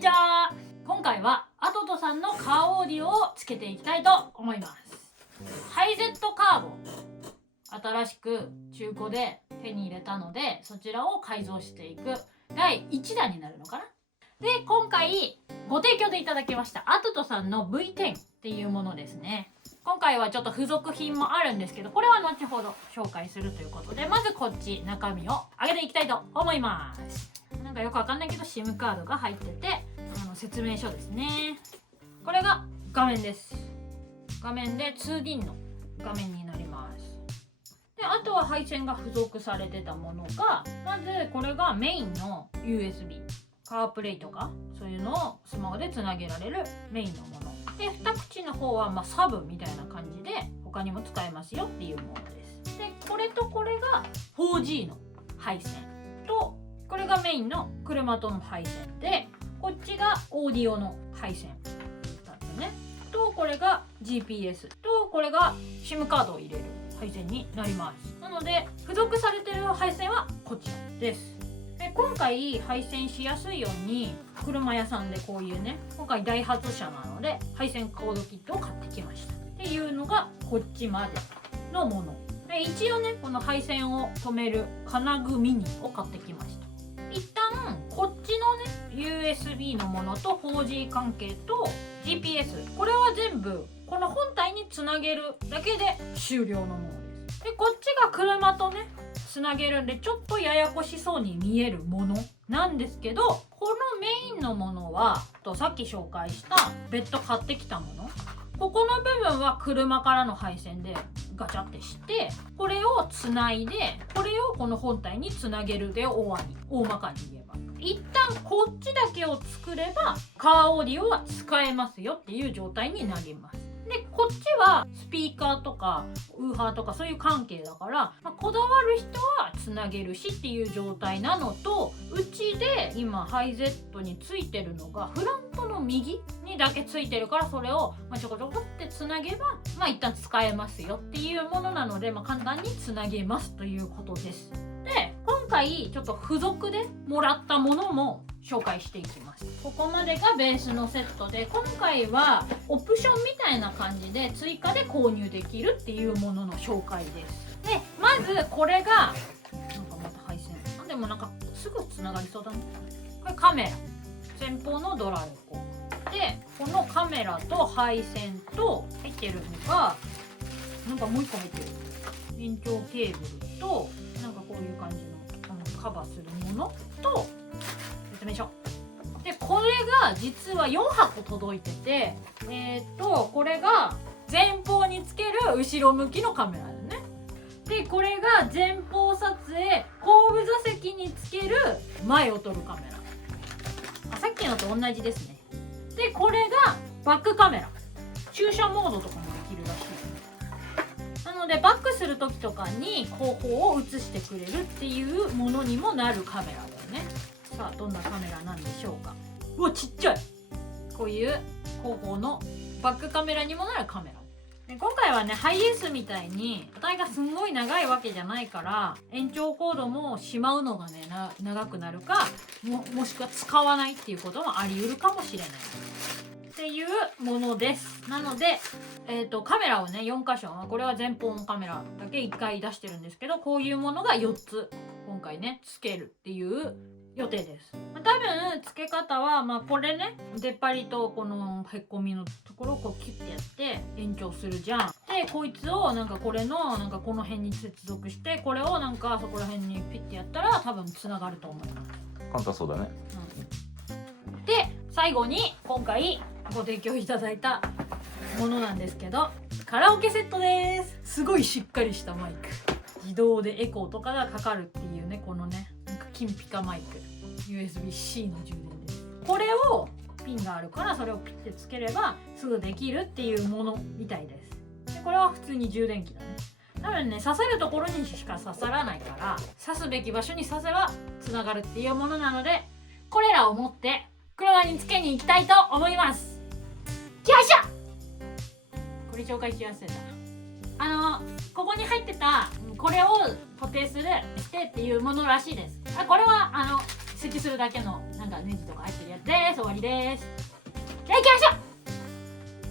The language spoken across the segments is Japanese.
にちは。今回はアトトさんのカーオーディオをつけていきたいと思います。ハイゼットカーボ新しく中古で手に入れたので、そちらを改造していく第1弾になるのかな。で、今回ご提供でいただきましたアトトさんの V10 っていうものですね。今回はちょっと付属品もあるんですけど、これは後ほど紹介するということで、まずこっち中身を上げていきたいと思います。なんかよくわかんないけど SIM カードが入ってて、説明書ですね。これが画面です。画面で 2D の画面になります。で、あとは配線が付属されてたものが、まずこれがメインの USB、カープレイとかそういうのをスマホでつなげられるメインのもので、2口の方はサブみたいな感じで他にも使えますよっていうものです。で、これとこれが 4G の配線と、これがメインの車との配線で、こっちがオーディオの配線だったね。と、これが GPS と、これが SIM カードを入れる配線になります。なので付属されてる配線はこちらです。で、今回配線しやすいように車屋さんでこういうね、今回ダイハツ車なので配線コードキットを買ってきましたっていうのがこっちまでのもので、一応ねこの配線を止める金具ミニを買ってきました。一旦こっちのね USB のものと 4G 関係と GPS、 これは全部この本体につなげるだけで終了のものです。で、こっちが車とねつなげるんでちょっとややこしそうに見えるものなんですけど、このメインのものはさっき紹介した別途買ってきたもの、ここの部分は車からの配線でガチャってして、これをつないでこれをこの本体につなげるで終わり。大まかに言えば一旦こっちだけを作ればカーオーディオは使えますよっていう状態になります。で、こっちはスピーカーとかウーハーとかそういう関係だから、こだわる人はつなげるしっていう状態なのと、うちで今ハイゼットについてるのがフロントの右にだけついてるから、それをちょこちょこってつなげば一旦使えますよっていうものなので、簡単につなげますということです。で、今回ちょっと付属でもらったものも紹介していきます。ここまでがベースのセットで、今回はオプションみたいな感じで追加で購入できるっていうものの紹介です。で、まずこれがなんかまた配線、でもすぐつながりそうだね。これカメラ、前方のドラレコで、このカメラと配線と入ってるのがもう一個入ってる延長ケーブルと、こういう感じのカバーするものと説明書で、これが実は4箱届いてて、これが前方につける後ろ向きのカメラだよね。で、これが前方撮影後部座席につける前を撮るカメラ、さっきのと同じですね。で、これがバックカメラ、駐車モードとかもできるらしい。なのでバックする時とかに後方を映してくれるっていうものにもなるカメラだよね。さあ、どんなカメラなんでしょうか。うわ、ちっちゃい。こういう後方のバックカメラにもなるカメラで、今回はねハイエースみたいに値がすんごい長いわけじゃないから、延長コードもしまうのがね長くなるか、もしくは使わないっていうこともあり得るかもしれないっていうものです。なので、カメラをね4箇所、これは前方のカメラだけ1回出してるんですけど、こういうものが4つ今回ねつけるっていう予定です。多分付け方はこれね、出っ張りとこのへっこみのところをこうキュッてやって延長するじゃん。で、こいつをこれのこの辺に接続して、これをそこら辺にピッてやったら多分つながると思います。簡単そうだね。で、最後に今回ご提供いただいたものなんですけど、カラオケセットです。すごいしっかりしたマイク、自動でエコーとかがかかるっていうね、このね金ピカマイク、 USB-C の充電です。これをピンがあるから、それをピッてつければすぐできるっていうものみたいです。で、これは普通に充電器だね。多分ね、刺さるところにしか刺さらないから、刺すべき場所に刺せばつながるっていうものなので、これらを持って車につけに行きたいと思います。よいしょ。これ紹介しやすいな。ここに入ってたこれを固定してっていうものらしいです。これは設置するだけのネジとか入ってるやつです。終わりです。じゃあ行きましょ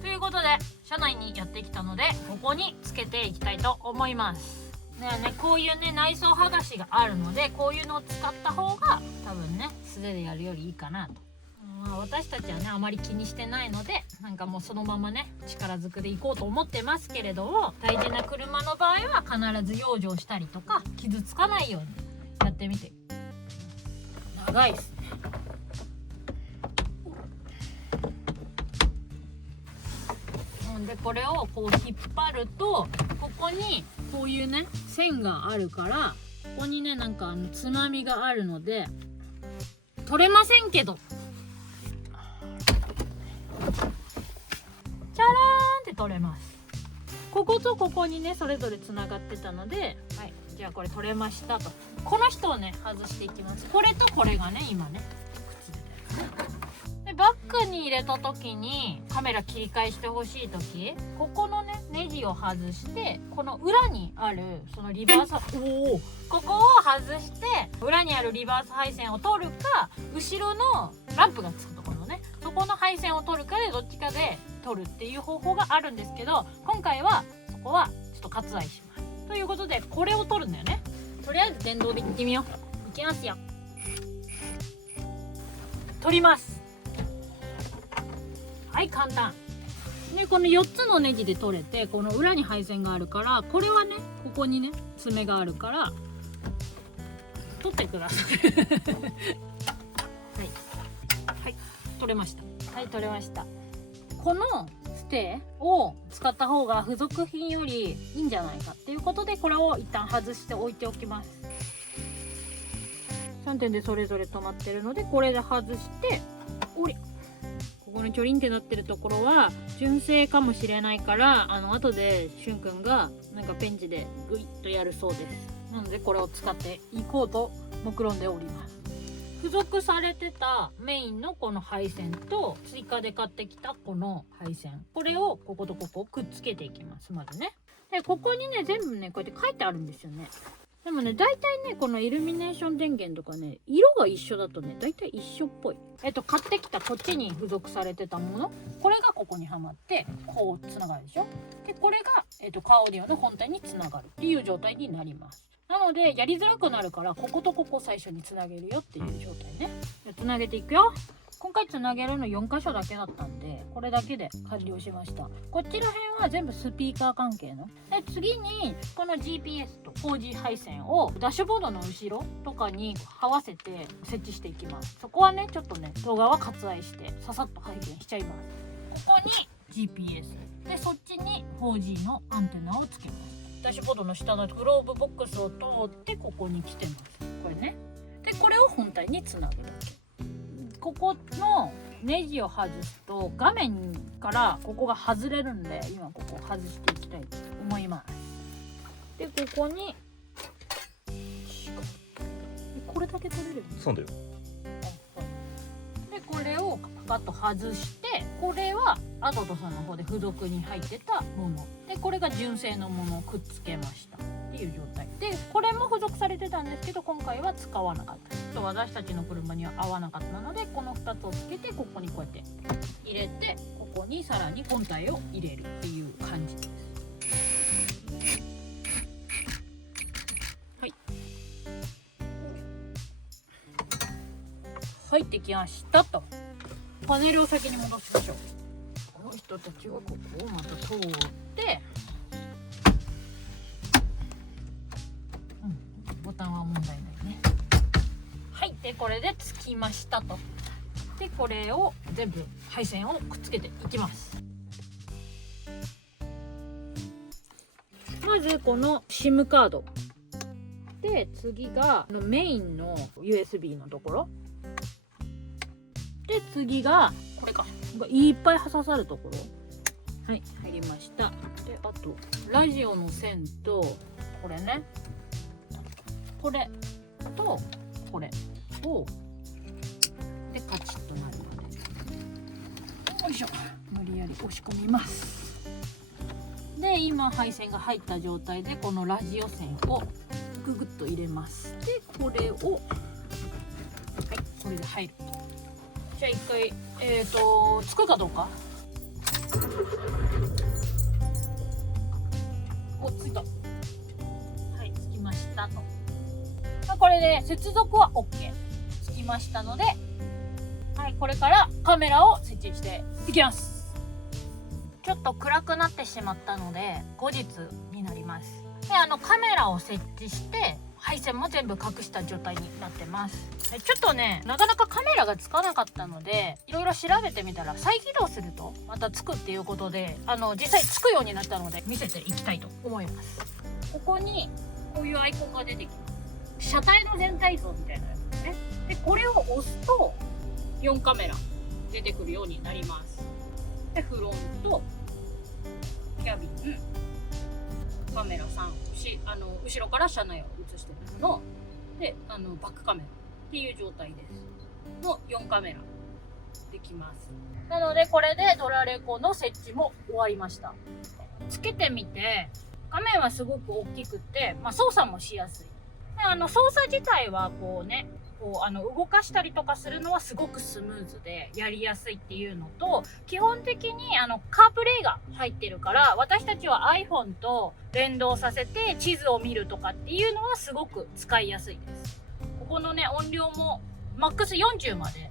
うということで車内にやってきたので、ここにつけていきたいと思います。こういうね内装剥がしがあるので、こういうのを使った方が多分ね素手でやるよりいいかなと。私たちはねあまり気にしてないので、なんかもうそのままね力ずくでいこうと思ってますけれども、大事な車の場合は必ず養生したりとか傷つかないようにやってみて。長いですね。でこれをこう引っ張ると、ここにこういうね線があるから、ここにねなんかつまみがあるので取れませんけど、チャラーンって取れます。こことここにねそれぞれつながってたので、はい、じゃあこれ取れましたと。この人をね外していきます。これとこれがね今ねでバッグに入れた時にカメラ切り返してほしい時、ここのねネジを外して、この裏にあるそのリバースここを外して裏にあるリバース配線を取るか、後ろのランプがつくところのねそこの配線を取るかでどっちかで取るっていう方法があるんですけど、今回はそこはちょっと割愛しますということで、これを取るんだよね。とりあえず電動でいってみよう。いきますよ。取ります。はい、簡単で、この4つのネジで取れて、この裏に配線があるから、これはねここにね爪があるから取ってくださいはい、はい、取れました。はい、取れました。このステを使った方が付属品よりいいんじゃないかっていうことで、これを一旦外して置いておきます。3点でそれぞれ止まってるので、これで外して、おりここのちょりんってなってるところは純正かもしれないから、後でしゅんくんがなんかペンチでグイッとやるそうです。なのでこれを使っていこうと目論んでおります。付属されてたメインのこの配線と追加で買ってきたこの配線、これをこことここくっつけていきます。まずね、でここにね全部ねこうやって書いてあるんですよね。でもね大体ねこのイルミネーション電源とかね色が一緒だとね大体一緒っぽい。買ってきたこっちに付属されてたもの、これがここにはまってこうつながるでしょ。でこれがカーオーディオの本体につながるっていう状態になります。なのでやりづらくなるから、こことここ最初につなげるよっていう状態ね。つなげていくよ。今回つなげるの4箇所だけだったんで、これだけで完了しました。こっちら辺は全部スピーカー関係の。で次にこの GPS と 4G 配線をダッシュボードの後ろとかに這わせて設置していきます。そこはねちょっとね動画は割愛してささっと拝見しちゃいます。ここに GPS で、そっちに 4G のアンテナをつけます。ダッシュボードの下のグローブボックスを通ってここに来てます。これね。でこれを本体につなぐだけ。ここのネジを外すと画面からここが外れるんで、今ここを外していきたいと思います。でここにこれだけ取れる。そうだよ。でこれをパカッと外して、これはアトトさんの方で付属に入ってたもので、これが純正のものをくっつけましたっていう状態で、これも付属されてたんですけど今回は使わなかった。ちょっと私たちの車には合わなかったので、この2つをつけてここにこうやって入れて、ここにさらに本体を入れるっていう感じです。はい、入ってきましたと。パネルを先に戻しましょう。この人たちはここをまた通って、ボタンは問題ないね。はい、でこれでつきましたと。でこれを全部配線をくっつけていきます。まずこの SIM カードで、次がメインの USB のところで、次がこれか、いっぱい刺さるところ、はい、入りました。であとラジオの線とこれね、これとこれをでカチッとなるので、よいしょ、無理やり押し込みます。で今配線が入った状態で、このラジオ線をググッと入れます。でこれを、はい、これで入る。じゃあ一回つくかどうか。お、ついた。はい、つきましたと。これで接続は OK つきましたので、はい、これからカメラを設置していきます。ちょっと暗くなってしまったので後日になります。でカメラを設置して配線も全部隠した状態になってます。ちょっとねなかなかカメラがつかなかったのでいろいろ調べてみたら再起動するとまたつくっていうことで実際つくようになったので見せていきたいと思います。ここにこういうアイコンが出てきます。車体の全体像みたいなやつですね。でこれを押すと4カメラ出てくるようになります。でフロント、キャビン、カメラ3、後ろから車内を映してるものでバックカメラっていう状態ですの4カメラできます。なのでこれでドラレコの設置も終わりました。つけてみて画面はすごく大きくて、操作もしやすい。操作自体はこうね動かしたりとかするのはすごくスムーズでやりやすいっていうのと、基本的にカープレイが入ってるから私たちは iPhone と連動させて地図を見るとかっていうのはすごく使いやすいです。ここのね音量もマックス40まで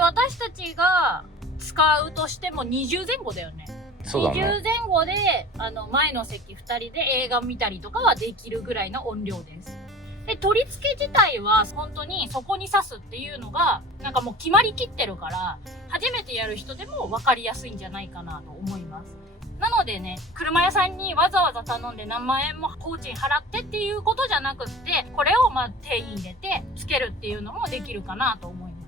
私たちが使うとしても20前後だよね。そうだね。20前後で前の席2人で映画見たりとかはできるぐらいの音量です。で取り付け自体は本当にそこに挿すっていうのがなんかもう決まりきってるから初めてやる人でも分かりやすいんじゃないかなと思います。なのでね車屋さんにわざわざ頼んで何万円も工賃払ってっていうことじゃなくってこれを手に入れてつけるっていうのもできるかなと思いま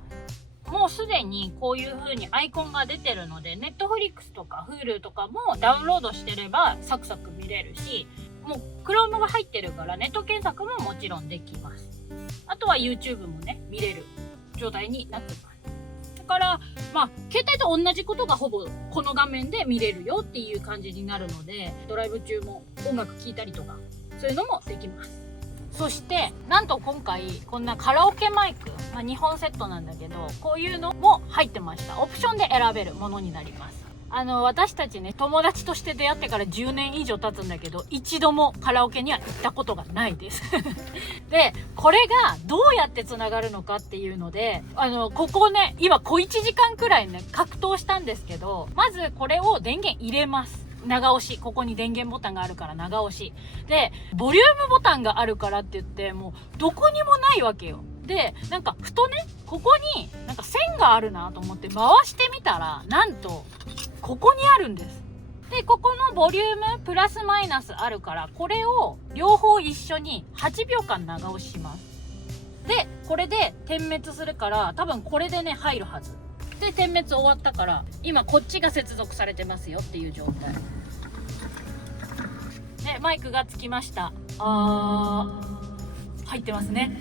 す。もうすでにこういう風にアイコンが出てるので Netflix とか Hulu とかもダウンロードしてればサクサク見れるし、もう Chrome が入ってるからネット検索ももちろんできます。あとは YouTube もね見れる状態になってます。だから携帯と同じことがほぼこの画面で見れるよっていう感じになるのでドライブ中も音楽聴いたりとかそういうのもできます。そしてなんと今回こんなカラオケマイク、2本セットなんだけどこういうのも入ってました。オプションで選べるものになります。私たちね友達として出会ってから10年以上経つんだけど一度もカラオケには行ったことがないですでこれがどうやってつながるのかっていうのでここね今小1時間くらいね格闘したんですけど、まずこれを電源入れます。長押し、ここに電源ボタンがあるから長押しでボリュームボタンがあるからって言ってもうどこにもないわけよ。でなんかふとねここになんか線があるなと思って回してみたらなんとここにあるんです。でここのボリュームプラスマイナスあるからこれを両方一緒に8秒間長押しします。でこれで点滅するから多分これでね入るはずで、点滅終わったから今こっちが接続されてますよっていう状態でマイクがつきました。入ってますね。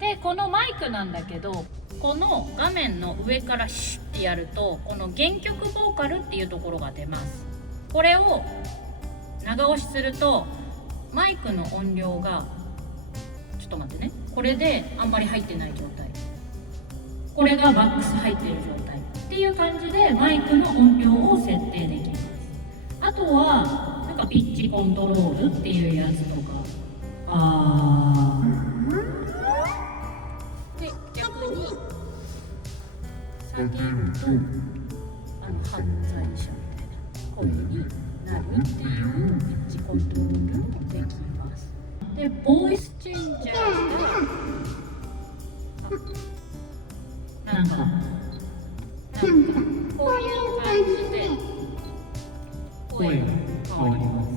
でこのマイクなんだけどこの画面の上からシュッてやるとこの原曲ボーカルっていうところが出ます。これを長押しするとマイクの音量がちょっと待ってね、これであんまり入ってない状態、これがバックス入ってる状態っていう感じでマイクの音量を設定できます。あとはなんかピッチコントロールっていうやつとかで逆に下げると犯罪者みたいな声になるっていうピッチコントロールもできます。でボイスチェンジャーがなんかこういう感じで声が変わります。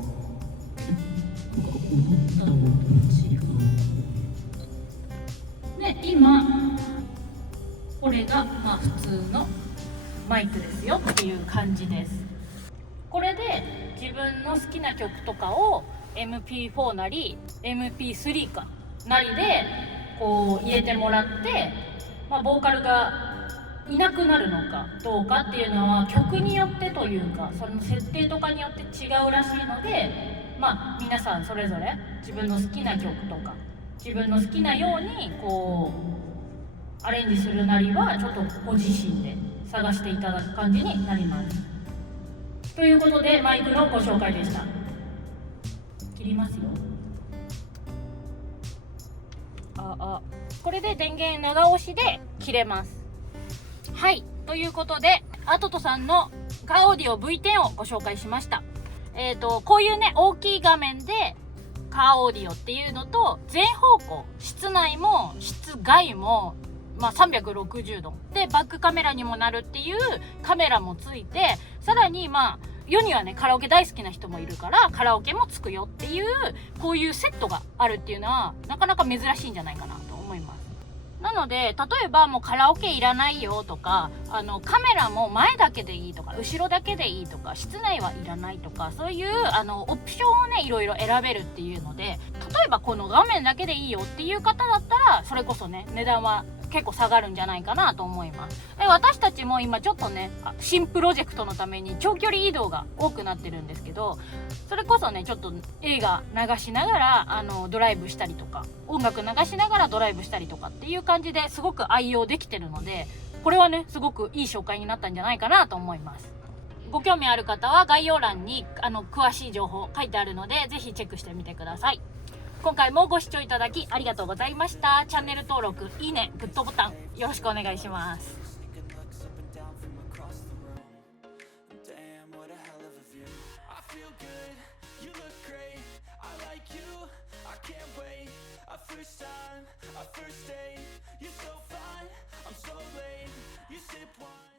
で今これが普通のマイクですよっていう感じです。これで自分の好きな曲とかを MP4 なり MP3 かなりでこう入れてもらって、ボーカルがいなくなるのかどうかっていうのは曲によってというかその設定とかによって違うらしいので、皆さんそれぞれ自分の好きな曲とか自分の好きなようにこうアレンジするなりはちょっとご自身で探していただく感じになります。ということでマイクのご紹介でした。切りますよ。これで電源長押しで切れます。はい、ということでアトトさんのカーオーディオ V10 をご紹介しました。こういうね大きい画面でカーオーディオっていうのと、全方向、室内も室外も、360度でバックカメラにもなるっていうカメラもついて、さらに世にはねカラオケ大好きな人もいるからカラオケもつくよっていう、こういうセットがあるっていうのはなかなか珍しいんじゃないかなと思います。なので例えばもうカラオケいらないよとか、カメラも前だけでいいとか後ろだけでいいとか室内はいらないとか、そういうオプションをねいろいろ選べるっていうので、例えばこの画面だけでいいよっていう方だったらそれこそね値段は結構下がるんじゃないかなと思います。で、私たちも今ちょっとね新プロジェクトのために長距離移動が多くなってるんですけど、それこそねちょっと映画流しながらドライブしたりとか、音楽流しながらドライブしたりとかっていう感じですごく愛用できてるので、これはねすごくいい紹介になったんじゃないかなと思います。ご興味ある方は概要欄に詳しい情報書いてあるので、ぜひチェックしてみてください。今回もご視聴いただきありがとうございました。チャンネル登録、いいね、グッドボタンよろしくお願いします。First date, you're so fine, I'm so late. You sip wine.